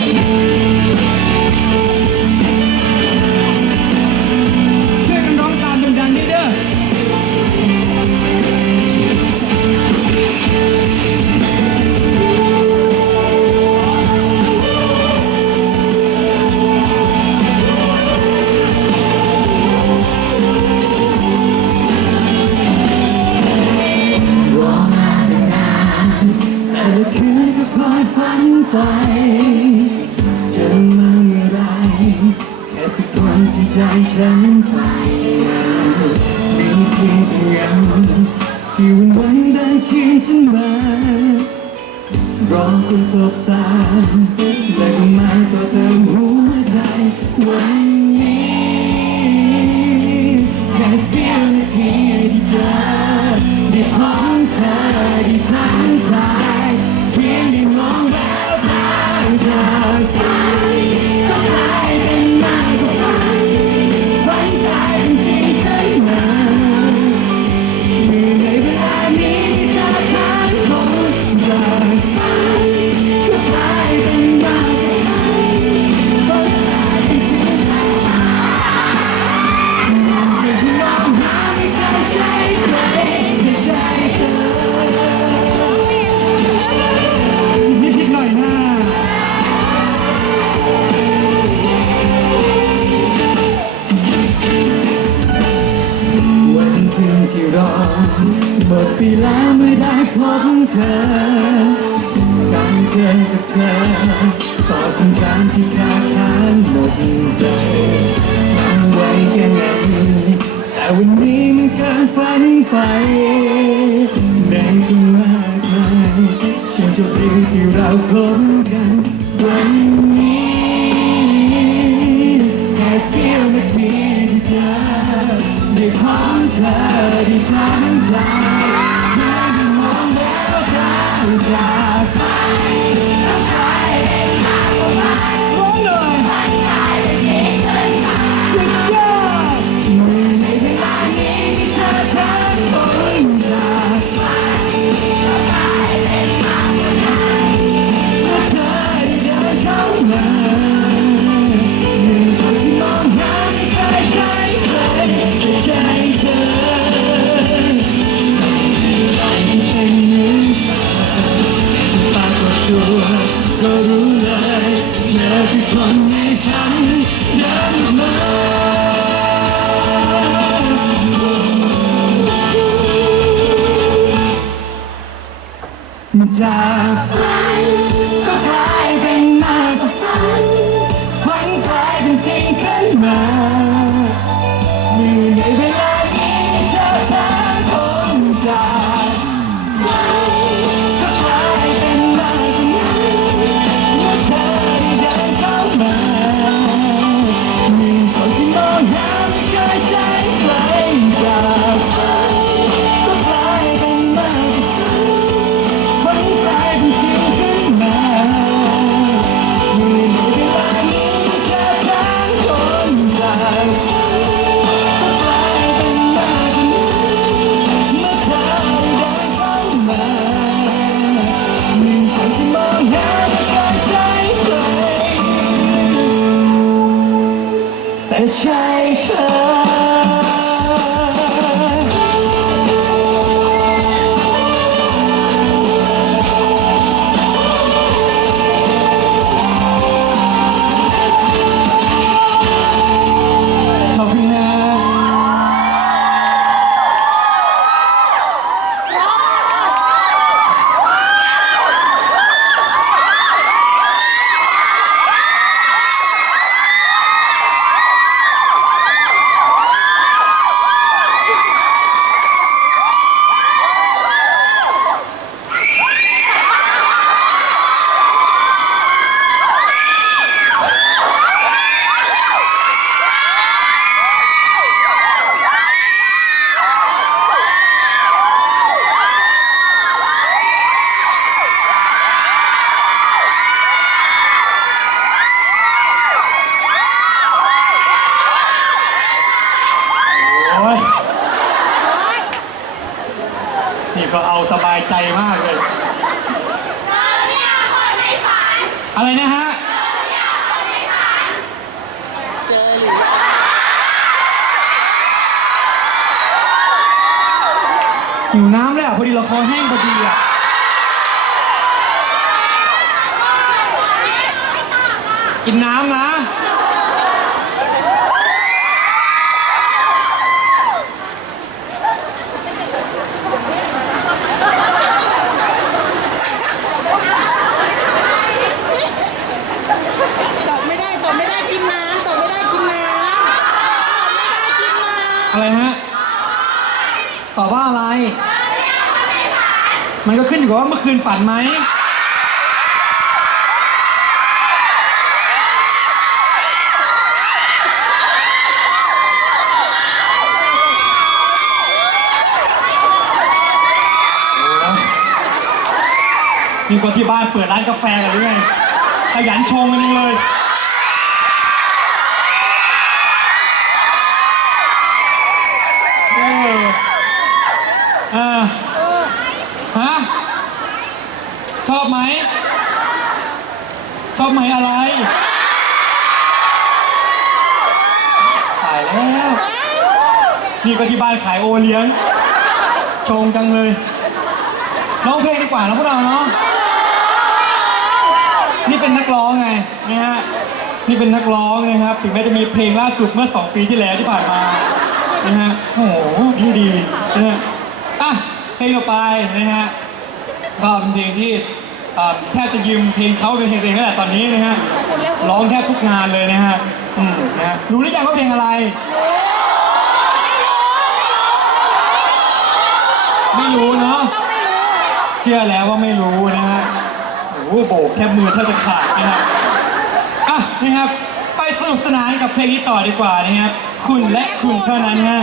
Música แต่คืนก็คอยฝันไปจะมาเมื่อไรแค่สักคนที่ใจฉันใไปมีเพียงแต่ยังที่วันวันได้เคียงฉันมารอคุณสบตาและก็ไมาต่อเติมหัวใจวันนี้แค่เสี้ยวนาทีที่เจอ เธอได้ทักทายเพียงได้มองแววตาเธอ ที่รอหมดไปแล้วไม่ได้พบเธอ การเจอกับเธอตอบคำถามที่คาคางหมดใจทำไว้แค่ไหนแต่วันนี้มันเกินฝันไปในคุณมากมายฉันโชคดีที่เราพบกันวันนี้แค่เสี้ยวนาทีที่เธอ ได้พบเธอที่ฉันใจแค่ได้มองแล้วตาจาก คือคนในฝันเดินมาจากายใจมากเลย อะไรนะฮะ เจอหรือยังหิวน้ำเลยอะพอดีละครแห้งพอดีอะ กินน้ำนะ ตอบไม่ได้ตอบไม่ได้กินน้ำตอบไม่ได้กินน้ำ ตอบว่าอะไร มันก็ขึ้นอยู่กับว่าเมื่อคืนฝันไหมโอ้ยมีคนที่บ้านเปิดร้านกาแฟกันหรือไงขยันชงกันจังเลย เออเออฮะ ชอบไหม ชอบไหมอะไร ตายแล้วนี่ก็ที่บ้านขายโอเลี้ยง ชงจังเลย ร้องเพลงดีกว่านะพวกเราเนาะ นี่เป็นนักร้องไงนะฮะ นี่เป็นนักร้องนะครับ ถึงแม้จะมีเพลงล่าสุดเมื่อ 2 ปีที่แล้วที่ผ่านมา นะฮะ โอ้โห ดีดีนะฮะอะเพลงต่อไปนะฮะ ก็เป็นเพลงที่เอ่อแทบจะยืมเพลงเขาเป็นเพลงตัวเองแล้วแหละตอนนี้นะฮะร้องแทบทุกงานเลยนะฮะอืมนะฮะรู้หรือยังว่าเพลงอะไร ไม่รู้เนาะเชื่อแล้วว่าไม่รู้นะฮะโอ้โหโบกแทบมือแทบจะขาดนะฮะอะนะครับ ไปสนุกสนานกับเพลงนี้ต่อดีกว่านะครับคุณและคุณเท่านั้นฮะ